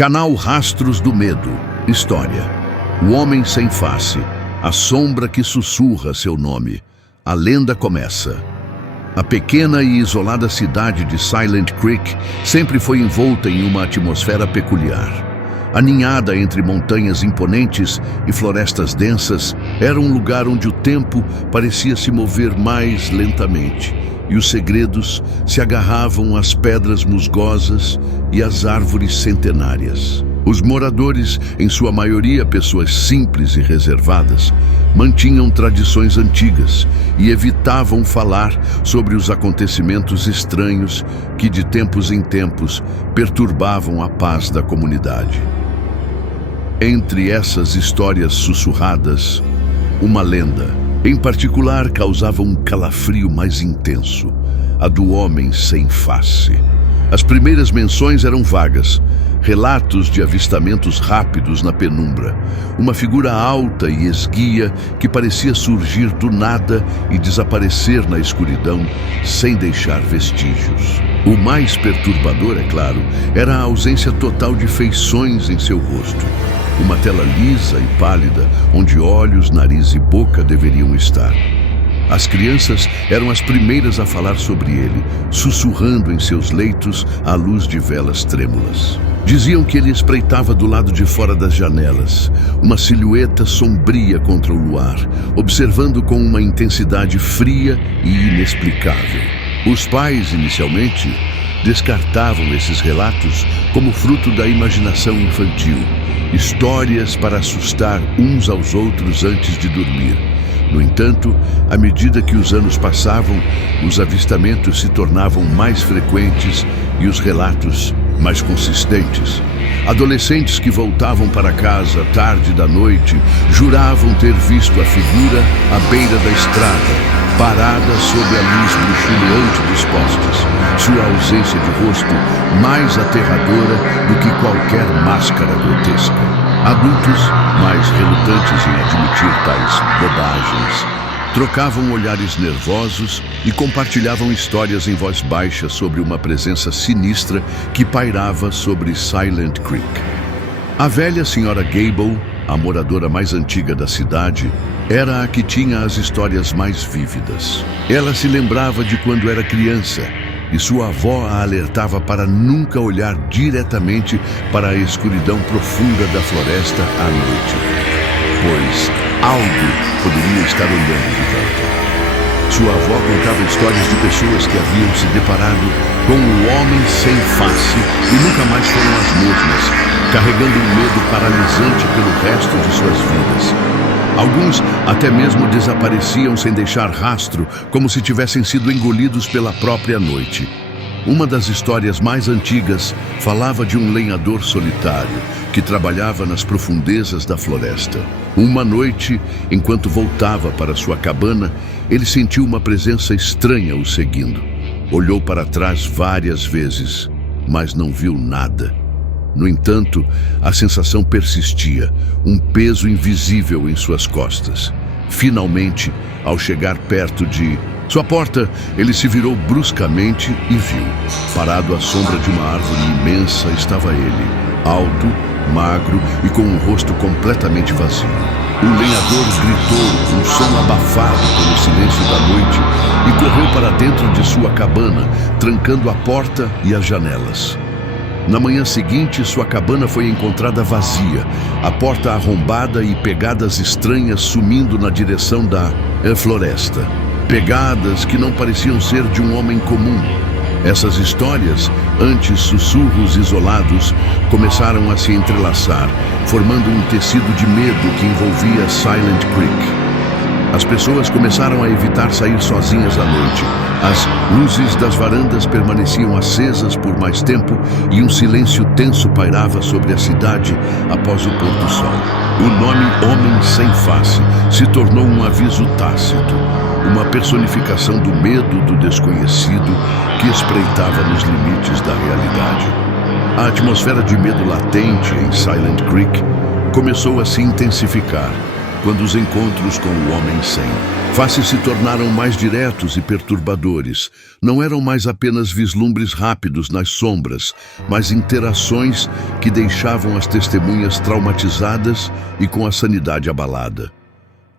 Canal Rastros do Medo. História. O homem sem face. A sombra que sussurra seu nome. A lenda começa. A pequena e isolada cidade de Silent Creek sempre foi envolta em uma atmosfera peculiar. Aninhada entre montanhas imponentes e florestas densas, era um lugar onde o tempo parecia se mover mais lentamente e os segredos se agarravam às pedras musgosas e às árvores centenárias. Os moradores, em sua maioria pessoas simples e reservadas, mantinham tradições antigas e evitavam falar sobre os acontecimentos estranhos que, de tempos em tempos, perturbavam a paz da comunidade. Entre essas histórias sussurradas, uma lenda, em particular, causava um calafrio mais intenso, a do homem sem face. As primeiras menções eram vagas, relatos de avistamentos rápidos na penumbra, uma figura alta e esguia que parecia surgir do nada e desaparecer na escuridão sem deixar vestígios. O mais perturbador, é claro, era a ausência total de feições em seu rosto. Uma tela lisa e pálida, onde olhos, nariz e boca deveriam estar. As crianças eram as primeiras a falar sobre ele, sussurrando em seus leitos à luz de velas trêmulas. Diziam que ele espreitava do lado de fora das janelas, uma silhueta sombria contra o luar, observando com uma intensidade fria e inexplicável. Os pais, inicialmente, descartavam esses relatos como fruto da imaginação infantil, histórias para assustar uns aos outros antes de dormir. No entanto, à medida que os anos passavam, os avistamentos se tornavam mais frequentes e os relatos mais consistentes. Adolescentes que voltavam para casa tarde da noite juravam ter visto a figura à beira da estrada, parada sob a luz luxuriante dos postes, sua ausência de rosto mais aterradora do que qualquer máscara grotesca. Adultos, mais relutantes em admitir tais bobagens, trocavam olhares nervosos e compartilhavam histórias em voz baixa sobre uma presença sinistra que pairava sobre Silent Creek. A velha senhora Gable, a moradora mais antiga da cidade, era a que tinha as histórias mais vívidas. Ela se lembrava de quando era criança e sua avó a alertava para nunca olhar diretamente para a escuridão profunda da floresta à noite, pois algo poderia estar olhando de volta. Sua avó contava histórias de pessoas que haviam se deparado com o homem sem face e nunca mais foram as mesmas, carregando um medo paralisante pelo resto de suas vidas. Alguns até mesmo desapareciam sem deixar rastro, como se tivessem sido engolidos pela própria noite. Uma das histórias mais antigas falava de um lenhador solitário que trabalhava nas profundezas da floresta. Uma noite, enquanto voltava para sua cabana, ele sentiu uma presença estranha o seguindo. Olhou para trás várias vezes, mas não viu nada. No entanto, a sensação persistia, um peso invisível em suas costas. Finalmente, ao chegar perto de sua porta, ele se virou bruscamente e viu. Parado à sombra de uma árvore imensa estava ele, alto, magro e com um rosto completamente vazio. O lenhador gritou, um som abafado pelo silêncio da noite, e correu para dentro de sua cabana, trancando a porta e as janelas. Na manhã seguinte, sua cabana foi encontrada vazia, a porta arrombada e pegadas estranhas sumindo na direção da floresta. Pegadas que não pareciam ser de um homem comum. Essas histórias, antes sussurros isolados, começaram a se entrelaçar, formando um tecido de medo que envolvia Silent Creek. As pessoas começaram a evitar sair sozinhas à noite. As luzes das varandas permaneciam acesas por mais tempo e um silêncio tenso pairava sobre a cidade após o pôr do sol. O nome Homem Sem Face se tornou um aviso tácito, uma personificação do medo do desconhecido que espreitava nos limites da realidade. A atmosfera de medo latente em Silent Creek começou a se intensificar, quando os encontros com o Homem-100 faces se tornaram mais diretos e perturbadores. Não eram mais apenas vislumbres rápidos nas sombras, mas interações que deixavam as testemunhas traumatizadas e com a sanidade abalada.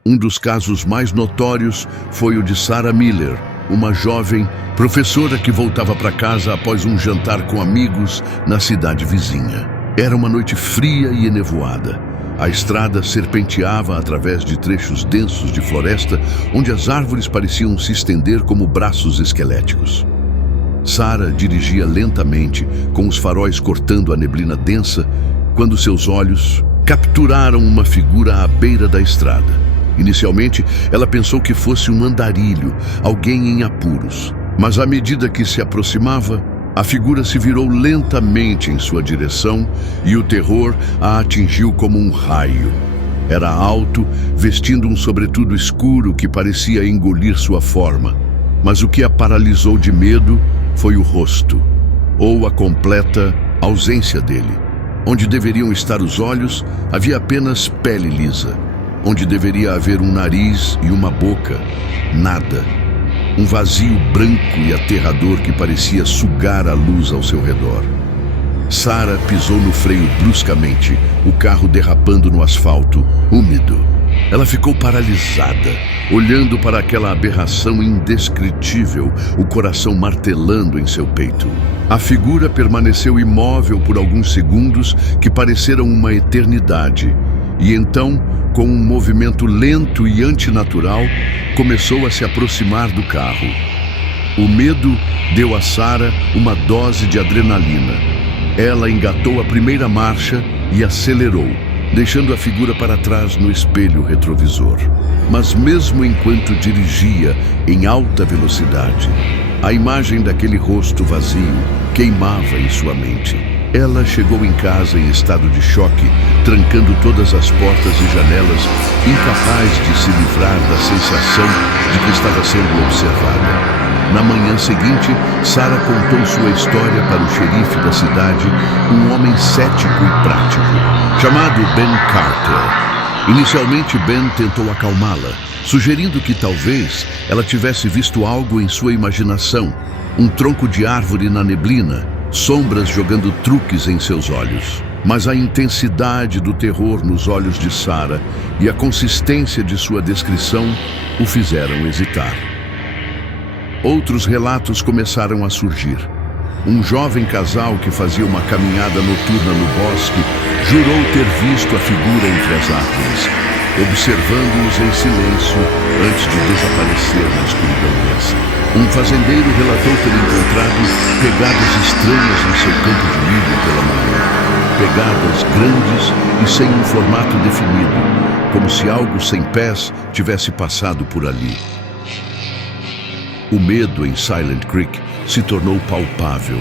Um dos casos mais notórios foi o de Sarah Miller, uma jovem professora que voltava para casa após um jantar com amigos na cidade vizinha. Era uma noite fria e enevoada. A estrada serpenteava através de trechos densos de floresta, onde as árvores pareciam se estender como braços esqueléticos. Sarah dirigia lentamente, com os faróis cortando a neblina densa, quando seus olhos capturaram uma figura à beira da estrada. Inicialmente, ela pensou que fosse um andarilho, alguém em apuros. Mas à medida que se aproximava, a figura se virou lentamente em sua direção e o terror a atingiu como um raio. Era alto, vestindo um sobretudo escuro que parecia engolir sua forma. Mas o que a paralisou de medo foi o rosto, ou a completa ausência dele. Onde deveriam estar os olhos, havia apenas pele lisa. Onde deveria haver um nariz e uma boca, nada. Um vazio branco e aterrador que parecia sugar a luz ao seu redor. Sarah pisou no freio bruscamente, o carro derrapando no asfalto, úmido. Ela ficou paralisada, olhando para aquela aberração indescritível, o coração martelando em seu peito. A figura permaneceu imóvel por alguns segundos que pareceram uma eternidade. E então, com um movimento lento e antinatural, começou a se aproximar do carro. O medo deu a Sarah uma dose de adrenalina. Ela engatou a primeira marcha e acelerou, deixando a figura para trás no espelho retrovisor. Mas mesmo enquanto dirigia em alta velocidade, a imagem daquele rosto vazio queimava em sua mente. Ela chegou em casa em estado de choque, trancando todas as portas e janelas, incapaz de se livrar da sensação de que estava sendo observada. Na manhã seguinte, Sarah contou sua história para o xerife da cidade, um homem cético e prático, chamado Ben Carter. Inicialmente, Ben tentou acalmá-la, sugerindo que talvez ela tivesse visto algo em sua imaginação, um tronco de árvore na neblina, sombras jogando truques em seus olhos. Mas a intensidade do terror nos olhos de Sarah e a consistência de sua descrição o fizeram hesitar. Outros relatos começaram a surgir. Um jovem casal que fazia uma caminhada noturna no bosque jurou ter visto a figura entre as árvores, observando-os em silêncio antes de desaparecer na escuridão densa. Um fazendeiro relatou ter encontrado pegadas estranhas em seu campo de milho pela manhã. Pegadas grandes e sem um formato definido, como se algo sem pés tivesse passado por ali. O medo em Silent Creek se tornou palpável.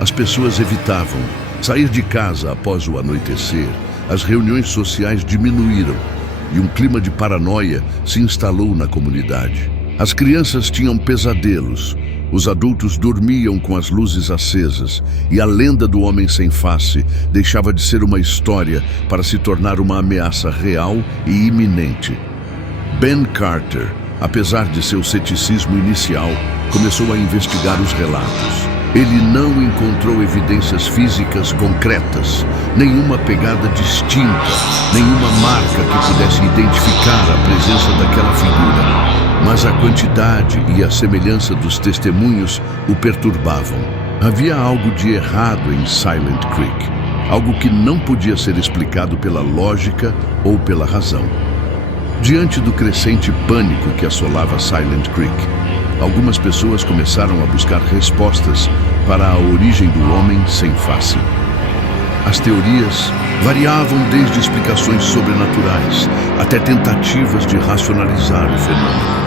As pessoas evitavam sair de casa após o anoitecer. As reuniões sociais diminuíram e um clima de paranoia se instalou na comunidade. As crianças tinham pesadelos, os adultos dormiam com as luzes acesas e a lenda do homem sem face deixava de ser uma história para se tornar uma ameaça real e iminente. Ben Carter, apesar de seu ceticismo inicial, começou a investigar os relatos. Ele não encontrou evidências físicas concretas, nenhuma pegada distinta, nenhuma marca que pudesse identificar a presença daquela figura. Mas a quantidade e a semelhança dos testemunhos o perturbavam. Havia algo de errado em Silent Creek, algo que não podia ser explicado pela lógica ou pela razão. Diante do crescente pânico que assolava Silent Creek, algumas pessoas começaram a buscar respostas para a origem do homem sem face. As teorias variavam desde explicações sobrenaturais até tentativas de racionalizar o fenômeno.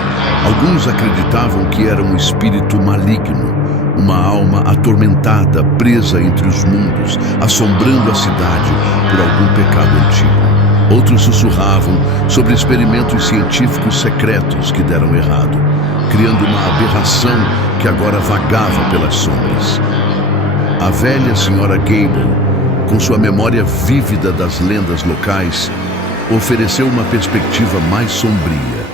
Alguns acreditavam que era um espírito maligno, uma alma atormentada presa entre os mundos, assombrando a cidade por algum pecado antigo. Outros sussurravam sobre experimentos científicos secretos que deram errado, criando uma aberração que agora vagava pelas sombras. A velha senhora Gable, com sua memória vívida das lendas locais, ofereceu uma perspectiva mais sombria.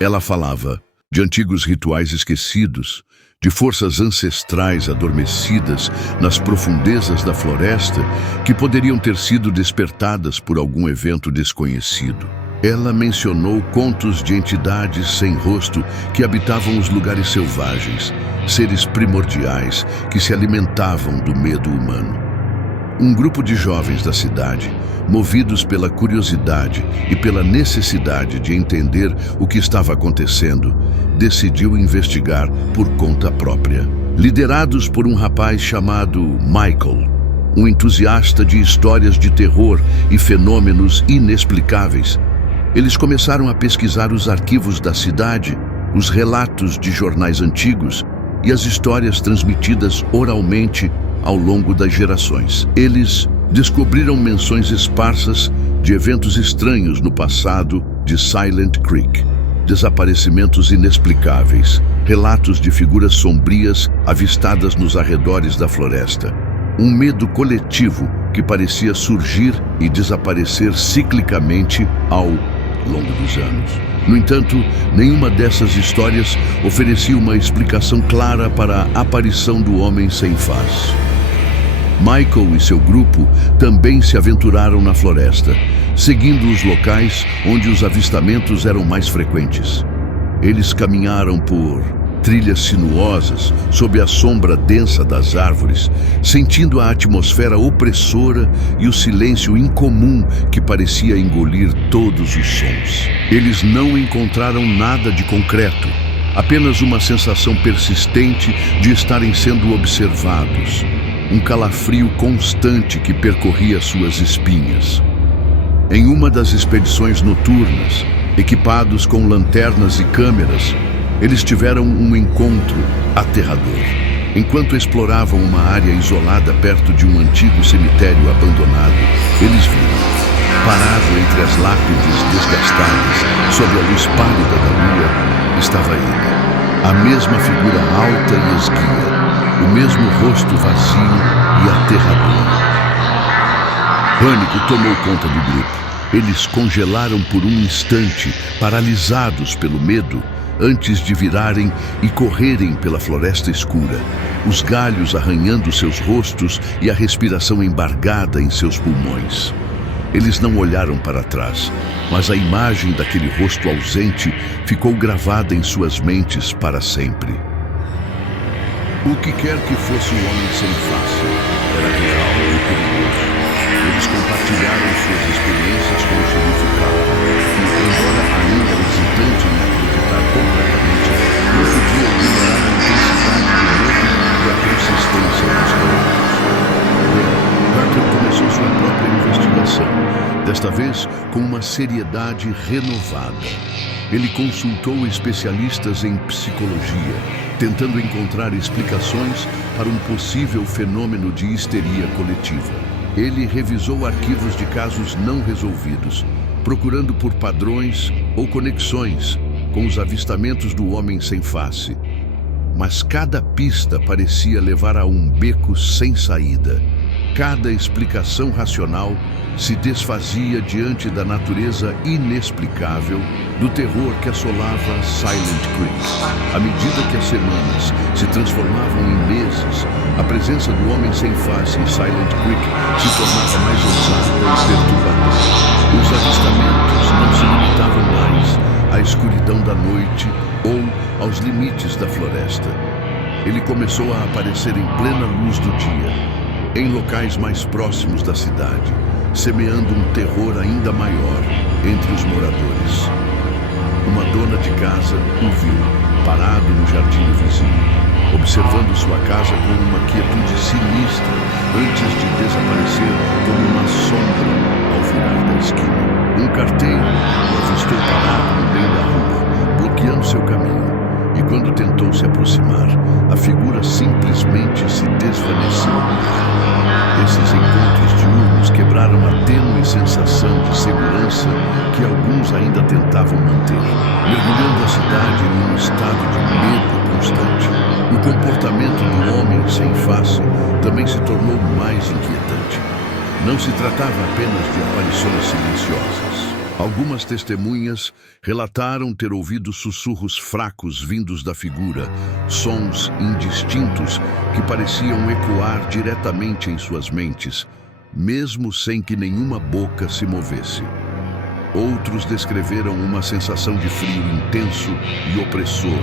Ela falava de antigos rituais esquecidos, de forças ancestrais adormecidas nas profundezas da floresta que poderiam ter sido despertadas por algum evento desconhecido. Ela mencionou contos de entidades sem rosto que habitavam os lugares selvagens, seres primordiais que se alimentavam do medo humano. Um grupo de jovens da cidade, movidos pela curiosidade e pela necessidade de entender o que estava acontecendo, decidiu investigar por conta própria. Liderados por um rapaz chamado Michael, um entusiasta de histórias de terror e fenômenos inexplicáveis, eles começaram a pesquisar os arquivos da cidade, os relatos de jornais antigos e as histórias transmitidas oralmente ao longo das gerações. Eles descobriram menções esparsas de eventos estranhos no passado de Silent Creek, desaparecimentos inexplicáveis, relatos de figuras sombrias avistadas nos arredores da floresta. Um medo coletivo que parecia surgir e desaparecer ciclicamente ao longo dos anos. No entanto, nenhuma dessas histórias oferecia uma explicação clara para a aparição do homem sem face. Michael e seu grupo também se aventuraram na floresta, seguindo os locais onde os avistamentos eram mais frequentes. Eles caminharam por trilhas sinuosas, sob a sombra densa das árvores, sentindo a atmosfera opressora e o silêncio incomum que parecia engolir todos os sons. Eles não encontraram nada de concreto, apenas uma sensação persistente de estarem sendo observados, um calafrio constante que percorria suas espinhas. Em uma das expedições noturnas, equipados com lanternas e câmeras, eles tiveram um encontro aterrador. Enquanto exploravam uma área isolada perto de um antigo cemitério abandonado, eles viram, parado entre as lápides desgastadas, sob a luz pálida da lua, estava ele, a mesma figura alta e esguia, o mesmo rosto vazio e aterrador. Pânico tomou conta do grupo. Eles congelaram por um instante, paralisados pelo medo, antes de virarem e correrem pela floresta escura, os galhos arranhando seus rostos e a respiração embargada em seus pulmões. Eles não olharam para trás, mas a imagem daquele rosto ausente ficou gravada em suas mentes para sempre. O que quer que fosse o homem sem face, era real e perigoso. Eles compartilharam suas experiências com o xerife Carl, e, embora ainda hesitante em acreditar completamente, não podia ignorar a intensidade do medo e a consistência dos relatos. Carter começou sua própria investigação, desta vez com uma seriedade renovada. Ele consultou especialistas em psicologia, tentando encontrar explicações para um possível fenômeno de histeria coletiva. Ele revisou arquivos de casos não resolvidos, procurando por padrões ou conexões com os avistamentos do homem sem face. Mas cada pista parecia levar a um beco sem saída. Cada explicação racional se desfazia diante da natureza inexplicável do terror que assolava Silent Creek. À medida que as semanas se transformavam em meses, a presença do homem sem face em Silent Creek se tornava mais ousada e perturbadora. Os avistamentos não se limitavam mais à escuridão da noite ou aos limites da floresta. Ele começou a aparecer em plena luz do dia, em locais mais próximos da cidade, semeando um terror ainda maior entre os moradores. Uma dona de casa o viu, parado no jardim vizinho, observando sua casa com uma quietude sinistra antes de desaparecer como uma sombra ao virar da esquina. Um carteiro o avistou parado no meio da rua, bloqueando seu caminho, e quando tentou se aproximar, a figura simplesmente se desvaneceu. Esses encontros diurnos quebraram a tênue sensação de segurança que alguns ainda tentavam manter, mergulhando a cidade em um estado de medo constante. O comportamento do homem sem face também se tornou mais inquietante. Não se tratava apenas de aparições silenciosas. Algumas testemunhas relataram ter ouvido sussurros fracos vindos da figura, sons indistintos que pareciam ecoar diretamente em suas mentes, mesmo sem que nenhuma boca se movesse. Outros descreveram uma sensação de frio intenso e opressor,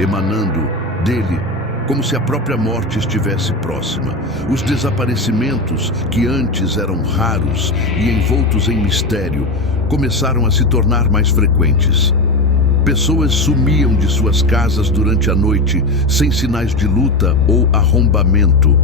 emanando dele como se a própria morte estivesse próxima. Os desaparecimentos, que antes eram raros e envoltos em mistério, começaram a se tornar mais frequentes. Pessoas sumiam de suas casas durante a noite, sem sinais de luta ou arrombamento.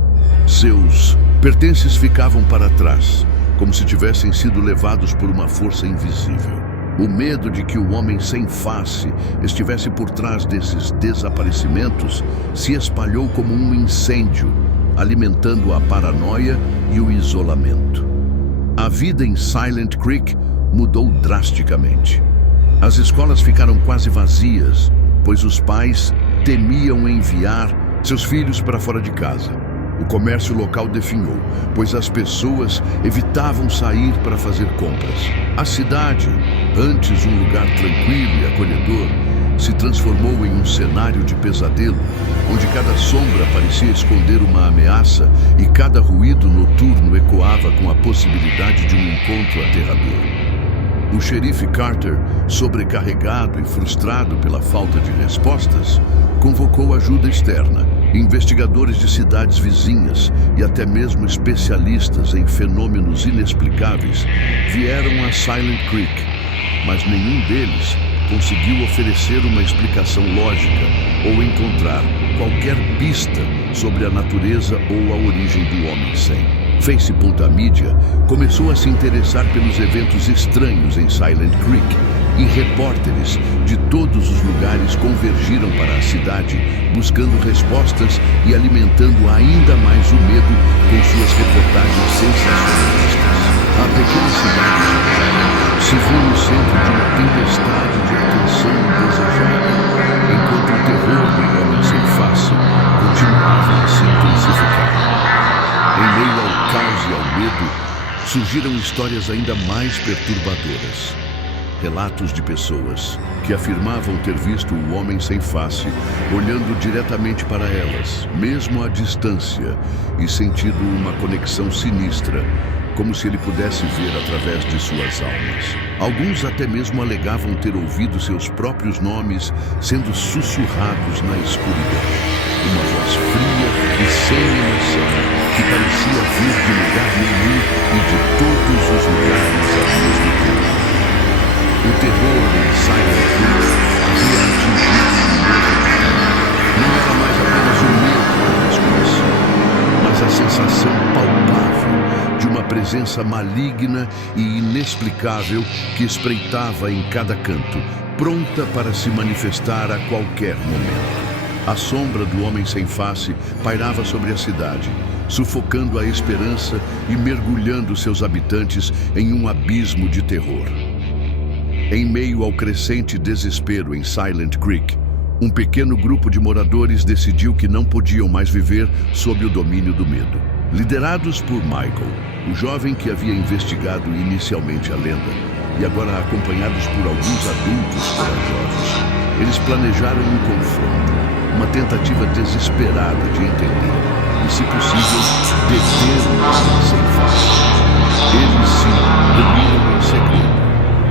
Seus pertences ficavam para trás, como se tivessem sido levados por uma força invisível. O medo de que o homem sem face estivesse por trás desses desaparecimentos se espalhou como um incêndio, alimentando a paranoia e o isolamento. A vida em Silent Creek mudou drasticamente. As escolas ficaram quase vazias, pois os pais temiam enviar seus filhos para fora de casa. O comércio local definhou, pois as pessoas evitavam sair para fazer compras. A cidade, antes um lugar tranquilo e acolhedor, se transformou em um cenário de pesadelo, onde cada sombra parecia esconder uma ameaça e cada ruído noturno ecoava com a possibilidade de um encontro aterrador. O xerife Carter, sobrecarregado e frustrado pela falta de respostas, convocou ajuda externa. Investigadores de cidades vizinhas e até mesmo especialistas em fenômenos inexplicáveis vieram a Silent Creek, mas nenhum deles conseguiu oferecer uma explicação lógica ou encontrar qualquer pista sobre a natureza ou a origem do Homem-Sem. Face.media começou a se interessar pelos eventos estranhos em Silent Creek e repórteres de todos os lugares convergiram para a cidade, buscando respostas e alimentando ainda mais o medo com suas reportagens sensacionalistas. A pequena cidade se viu no centro de uma tempestade de atenção indesejada, enquanto o terror do homem sem face continuava a se intensificar. Em meio ao caos e ao medo, surgiram histórias ainda mais perturbadoras. Relatos de pessoas que afirmavam ter visto o homem sem face olhando diretamente para elas, mesmo à distância, e sentido uma conexão sinistra, como se ele pudesse ver através de suas almas. Alguns até mesmo alegavam ter ouvido seus próprios nomes sendo sussurrados na escuridão. Uma voz fria e sem emoção, que parecia vir de lugar nenhum e de todos os lugares ao mesmo tempo. O terror em Silent Creek havia atingido um novo patamar. Não era mais apenas o medo do desconhecido, mas a sensação palpável de uma presença maligna e inexplicável que espreitava em cada canto, pronta para se manifestar a qualquer momento. A sombra do homem sem face pairava sobre a cidade, sufocando a esperança e mergulhando seus habitantes em um abismo de terror. Em meio ao crescente desespero em Silent Creek, um pequeno grupo de moradores decidiu que não podiam mais viver sob o domínio do medo. Liderados por Michael, o jovem que havia investigado inicialmente a lenda, e agora acompanhados por alguns adultos corajosos, eles planejaram um confronto, uma tentativa desesperada de entender e, se possível, deter o homem sem face. Eles se reuniram em segredo,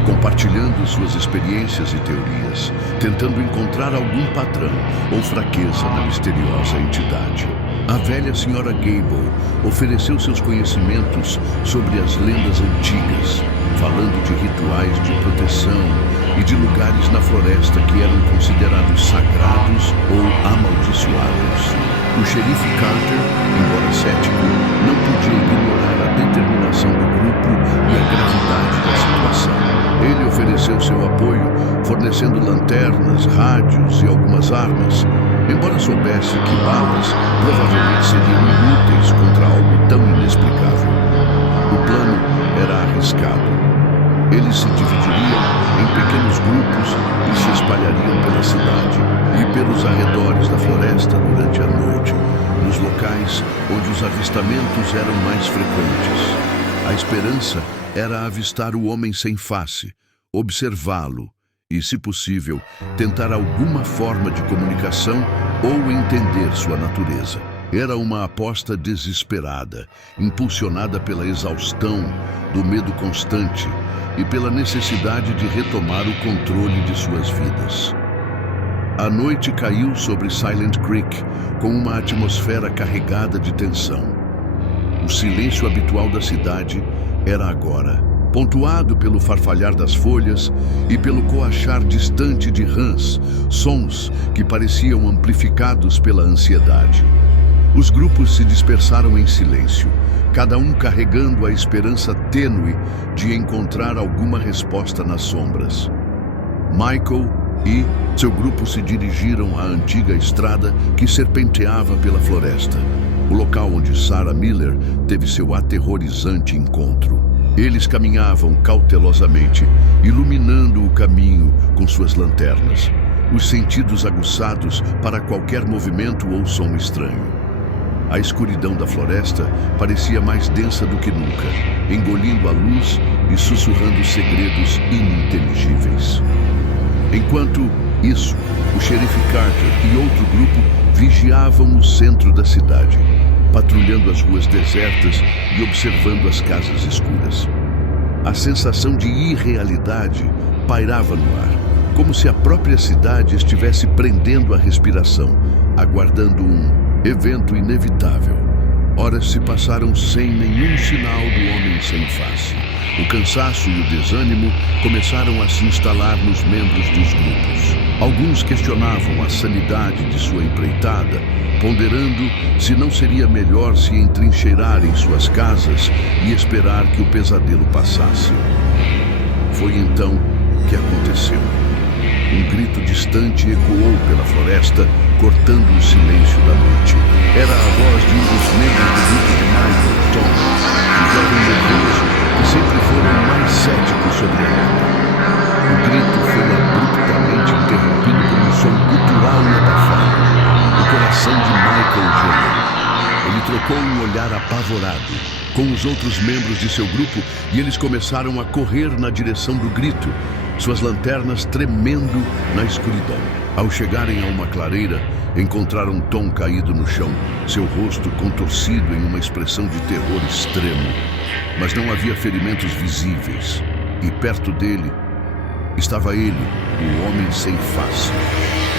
compartilhando suas experiências e teorias, tentando encontrar algum padrão ou fraqueza na misteriosa entidade. A velha senhora Gable ofereceu seus conhecimentos sobre as lendas antigas, falando de rituais de proteção e de lugares na floresta que eram considerados sagrados ou amaldiçoados. O xerife Carter, embora cético, não podia ignorar a determinação do grupo e a gravidade da situação. Ele ofereceu seu apoio, fornecendo lanternas, rádios e algumas armas, embora soubesse que balas provavelmente seriam inúteis contra algo tão inexplicável. O plano era arriscado. Eles se dividiriam em pequenos grupos e se espalhariam pela cidade e pelos arredores da floresta durante a noite, nos locais onde os avistamentos eram mais frequentes. A esperança era avistar o homem sem face, observá-lo e, se possível, tentar alguma forma de comunicação ou entender sua natureza. Era uma aposta desesperada, impulsionada pela exaustão, do medo constante e pela necessidade de retomar o controle de suas vidas. A noite caiu sobre Silent Creek com uma atmosfera carregada de tensão. O silêncio habitual da cidade era agora pontuado pelo farfalhar das folhas e pelo coachar distante de rãs, sons que pareciam amplificados pela ansiedade. Os grupos se dispersaram em silêncio, cada um carregando a esperança tênue de encontrar alguma resposta nas sombras. Michael e seu grupo se dirigiram à antiga estrada que serpenteava pela floresta, o local onde Sarah Miller teve seu aterrorizante encontro. Eles caminhavam cautelosamente, iluminando o caminho com suas lanternas, os sentidos aguçados para qualquer movimento ou som estranho. A escuridão da floresta parecia mais densa do que nunca, engolindo a luz e sussurrando segredos ininteligíveis. Enquanto isso, o xerife Carter e outro grupo vigiavam o centro da cidade, patrulhando as ruas desertas e observando as casas escuras. A sensação de irrealidade pairava no ar, como se a própria cidade estivesse prendendo a respiração, aguardando um evento inevitável. Horas se passaram sem nenhum sinal do homem sem face. O cansaço e o desânimo começaram a se instalar nos membros dos grupos. Alguns questionavam a sanidade de sua empreitada, ponderando se não seria melhor se entrincheirar em suas casas e esperar que o pesadelo passasse. Foi então que aconteceu. Um grito distante ecoou pela floresta, cortando o silêncio da noite. Era a voz de um dos membros do grupo de Michael, Tom, o jovem nervoso, que sempre foram mais céticos sobre a lenda. O grito foi abruptamente interrompido por um som gutural e abafado. O coração de Michael gelou. Ele trocou um olhar apavorado com os outros membros de seu grupo e eles começaram a correr na direção do grito, suas lanternas tremendo na escuridão. Ao chegarem a uma clareira, encontraram Tom caído no chão, seu rosto contorcido em uma expressão de terror extremo. Mas não havia ferimentos visíveis. E perto dele estava ele, o homem sem face.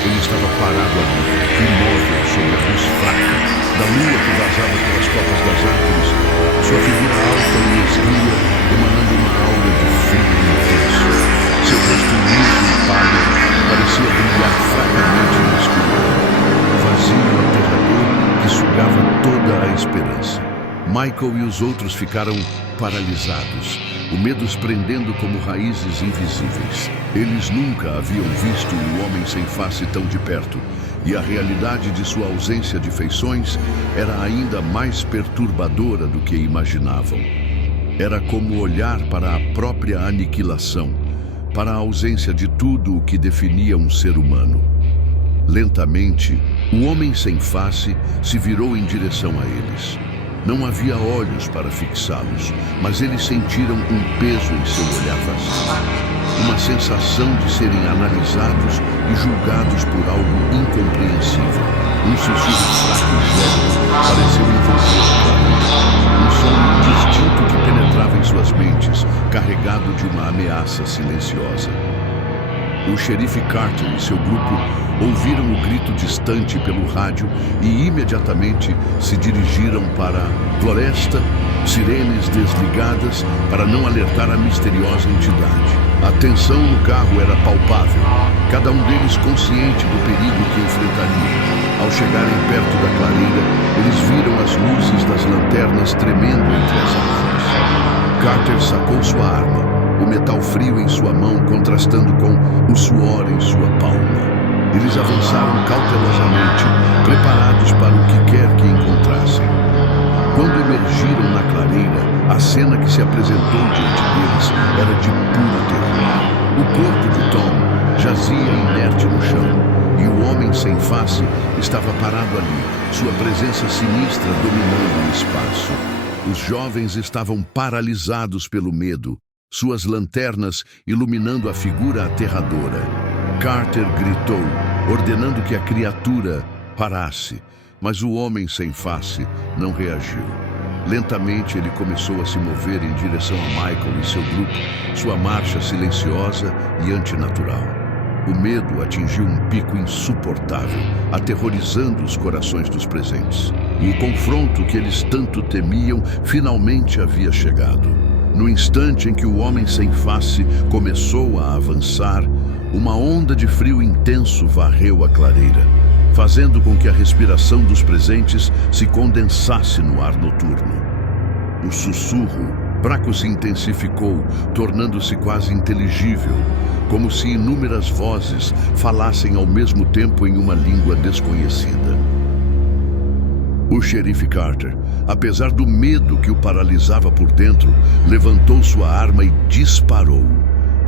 Ele estava parado ali, imóvel sob a luz fraca da lua que vazava pelas copas das árvores, sua figura alta e esguia, emanando uma aura de frio intenso. Seu rosto liso e pálido parecia brilhar fracamente na escuridão, vazio e aterrador que sugava toda a esperança. Michael e os outros ficaram paralisados, o medo os prendendo como raízes invisíveis. Eles nunca haviam visto o homem sem face tão de perto, e a realidade de sua ausência de feições era ainda mais perturbadora do que imaginavam. Era como olhar para a própria aniquilação, para a ausência de tudo o que definia um ser humano. Lentamente, o homem sem face se virou em direção a eles. Não havia olhos para fixá-los, mas eles sentiram um peso em seu olhar vazio. Uma sensação de serem analisados e julgados por algo incompreensível. Um sussurro fraco e gélido pareceu envolver a clareza. Um som indistinto que penetrava em suas mentes, carregado de uma ameaça silenciosa. O xerife Carter e seu grupo ouviram o grito distante pelo rádio e imediatamente se dirigiram para a floresta, sirenes desligadas para não alertar a misteriosa entidade. A tensão no carro era palpável, cada um deles consciente do perigo que enfrentaria. Ao chegarem perto da clareira, eles viram as luzes das lanternas tremendo entre as árvores. Carter sacou sua arma, o metal frio em sua mão contrastando com o suor em sua palma. Eles avançaram cautelosamente, preparados para o que quer que encontrassem. Quando emergiram na clareira, a cena que se apresentou diante deles era de puro terror. O corpo de Tom jazia inerte no chão, e o homem sem face estava parado ali, sua presença sinistra dominando o espaço. Os jovens estavam paralisados pelo medo, suas lanternas iluminando a figura aterradora. Carter gritou, ordenando que a criatura parasse, mas o homem sem face não reagiu. Lentamente ele começou a se mover em direção a Michael e seu grupo, sua marcha silenciosa e antinatural. O medo atingiu um pico insuportável, aterrorizando os corações dos presentes. E o confronto que eles tanto temiam finalmente havia chegado. No instante em que o homem sem face começou a avançar, uma onda de frio intenso varreu a clareira, fazendo com que a respiração dos presentes se condensasse no ar noturno. O sussurro fraco se intensificou, tornando-se quase inteligível, como se inúmeras vozes falassem ao mesmo tempo em uma língua desconhecida. O xerife Carter, apesar do medo que o paralisava por dentro, levantou sua arma e disparou.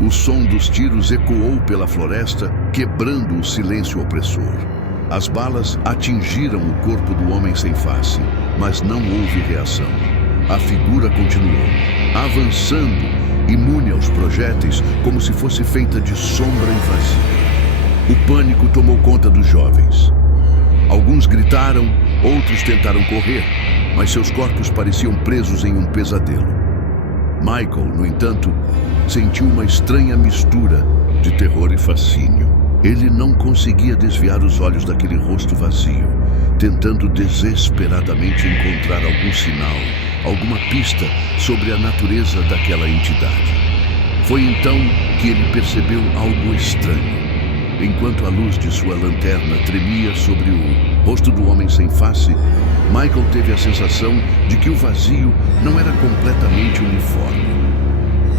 O som dos tiros ecoou pela floresta, quebrando o silêncio opressor. As balas atingiram o corpo do homem sem face, mas não houve reação. A figura continuou, avançando, imune aos projéteis, como se fosse feita de sombra e vazia. O pânico tomou conta dos jovens. Alguns gritaram, outros tentaram correr, mas seus corpos pareciam presos em um pesadelo. Michael, no entanto, sentiu uma estranha mistura de terror e fascínio. Ele não conseguia desviar os olhos daquele rosto vazio, tentando desesperadamente encontrar algum sinal, alguma pista sobre a natureza daquela entidade. Foi então que ele percebeu algo estranho. Enquanto a luz de sua lanterna tremia sobre o rosto do homem sem face, Michael teve a sensação de que o vazio não era completamente uniforme.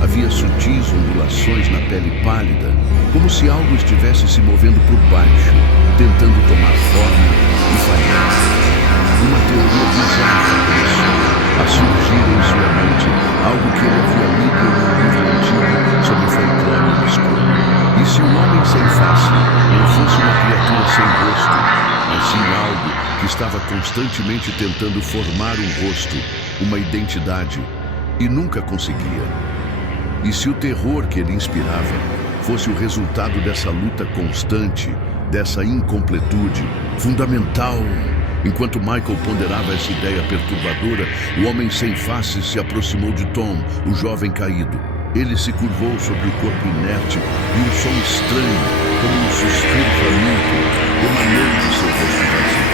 Havia sutis ondulações na pele pálida, como se algo estivesse se movendo por baixo, tentando tomar forma e falhar. Uma teoria bizarra começou a surgir em sua mente, algo que ele havia lido em um livro antigo sobre folclore obscuro. E se o homem sem face não fosse uma criatura sem rosto, mas sim algo que estava constantemente tentando formar um rosto, uma identidade, e nunca conseguia? E se o terror que ele inspirava fosse o resultado dessa luta constante, dessa incompletude, fundamental? Enquanto Michael ponderava essa ideia perturbadora, o homem sem face se aproximou de Tom, o jovem caído. Ele se curvou sobre o corpo inerte e um som estranho, como um suspiro faminto, emanou de seu rosto vazio.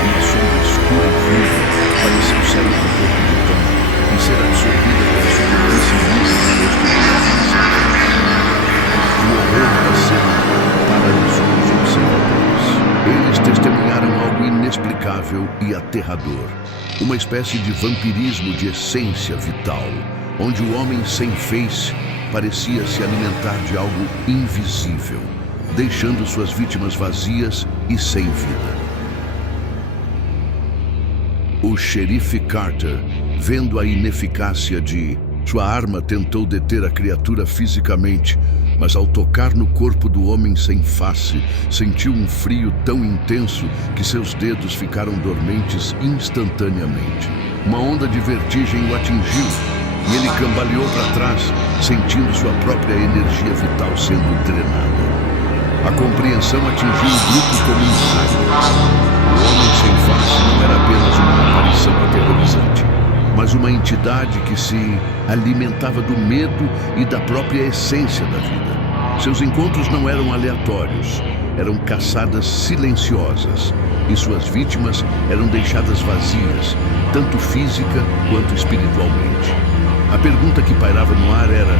Uma sombra escura e viva pareceu sair do corpo de Tom e ser absorvida pela superfície lisa do rosto do homem sem face. O horror da cena paralisou os observadores. Eles testemunharam algo inexplicável e aterrador. Uma espécie de vampirismo de essência vital, onde o homem sem face parecia se alimentar de algo invisível, deixando suas vítimas vazias e sem vida. O xerife Carter, vendo a ineficácia de sua arma, tentou deter a criatura fisicamente, mas ao tocar no corpo do homem sem face, sentiu um frio tão intenso que seus dedos ficaram dormentes instantaneamente. Uma onda de vertigem o atingiu e ele cambaleou para trás, sentindo sua própria energia vital sendo drenada. A compreensão atingiu o grupo como um raio. O homem sem face não era apenas uma aparição aterrorizante, mas uma entidade que se alimentava do medo e da própria essência da vida. Seus encontros não eram aleatórios, eram caçadas silenciosas, e suas vítimas eram deixadas vazias, tanto física quanto espiritualmente. A pergunta que pairava no ar era: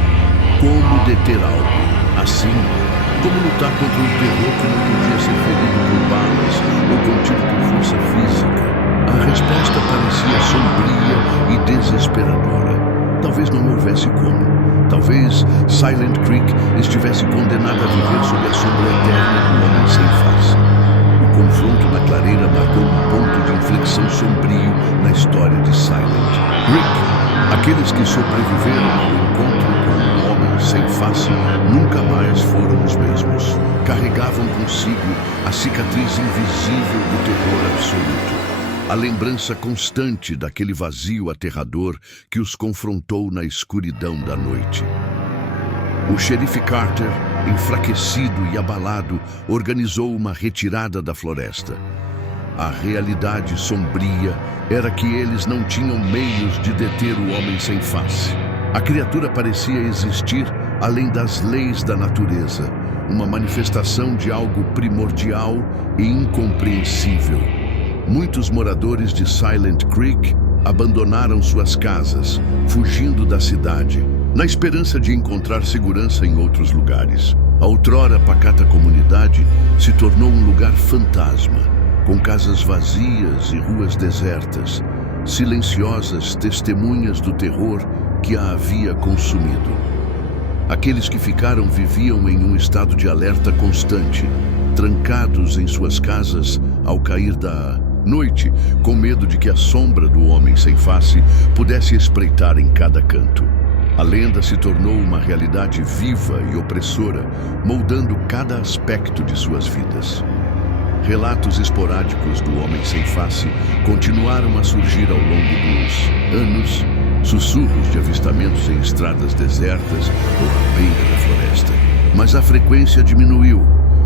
como deter algo assim? Como lutar contra um terror que não podia ser ferido por balas ou contido por força física? A resposta parecia sombria e desesperadora. Talvez não houvesse como. Talvez Silent Creek estivesse condenada a viver sob a sombra eterna do homem sem face. O confronto na clareira marcou um ponto de inflexão sombrio na história de Silent Creek. Aqueles que sobreviveram ao encontro com o homem sem face nunca mais foram os mesmos. Carregavam consigo a cicatriz invisível do terror absoluto. a lembrança constante daquele vazio aterrador que os confrontou na escuridão da noite. O xerife Carter, enfraquecido e abalado, organizou uma retirada da floresta. A realidade sombria era que eles não tinham meios de deter o homem sem face. A criatura parecia existir além das leis da natureza, uma manifestação de algo primordial e incompreensível. Muitos moradores de Silent Creek abandonaram suas casas, fugindo da cidade, na esperança de encontrar segurança em outros lugares. A outrora pacata comunidade se tornou um lugar fantasma, com casas vazias e ruas desertas, silenciosas testemunhas do terror que a havia consumido. Aqueles que ficaram viviam em um estado de alerta constante, trancados em suas casas ao cair da noite, com medo de que a sombra do homem sem face pudesse espreitar em cada canto. A lenda se tornou uma realidade viva e opressora, moldando cada aspecto de suas vidas. Relatos esporádicos do homem sem face continuaram a surgir ao longo dos anos, sussurros de avistamentos em estradas desertas ou à beira da floresta. Mas a frequência diminuiu,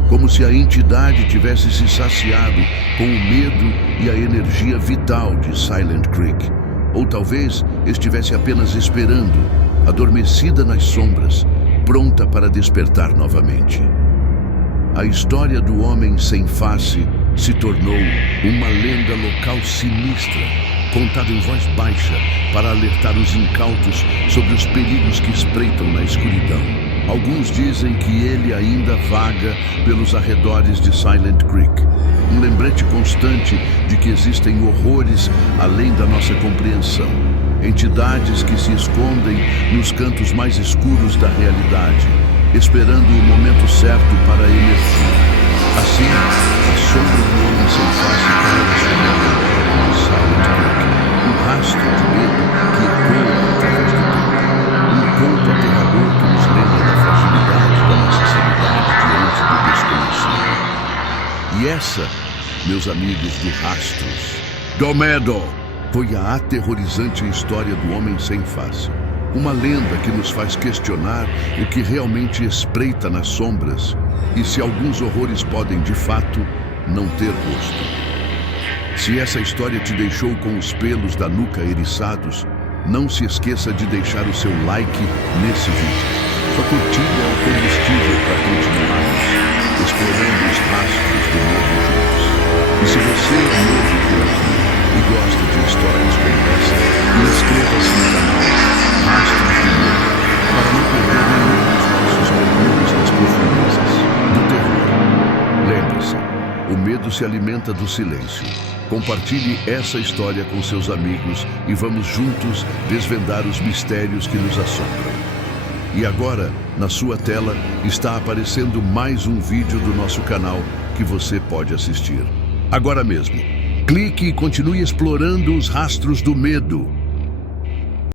como se a entidade tivesse se saciado com o medo e a energia vital de Silent Creek. Ou talvez estivesse apenas esperando, adormecida nas sombras, pronta para despertar novamente. A história do homem sem face se tornou uma lenda local sinistra, contada em voz baixa para alertar os incautos sobre os perigos que espreitam na escuridão. Alguns dizem que ele ainda vaga pelos arredores de Silent Creek, um lembrete constante de que existem horrores além da nossa compreensão, entidades que se escondem nos cantos mais escuros da realidade, esperando o momento certo para emergir. Assim, a sombra do homem sem face parece em Silent Creek, um rastro de medo que ecoa através do tempo, um conto aterrador que nos lembra da fragilidade da nossa sanidade diante do desconhecido. E essa, meus amigos do Rastros do Medo, foi a aterrorizante história do homem sem face. Uma lenda que nos faz questionar o que realmente espreita nas sombras e se alguns horrores podem, de fato, não ter rosto. Se essa história te deixou com os pelos da nuca eriçados, não se esqueça de deixar o seu like nesse vídeo. Sua curtida é o combustível para continuarmos explorando os rastros do medo juntos. E se você é novo por aqui e gosta de histórias como essa, inscreva-se no canal Rastros do Medo para não perder nenhum dos nossos mergulhos nas profundezas do terror. Lembre-se, o medo se alimenta do silêncio. Compartilhe essa história com seus amigos e vamos juntos desvendar os mistérios que nos assombram. E agora, na sua tela, está aparecendo mais um vídeo do nosso canal que você pode assistir. Agora mesmo, clique e continue explorando os rastros do medo.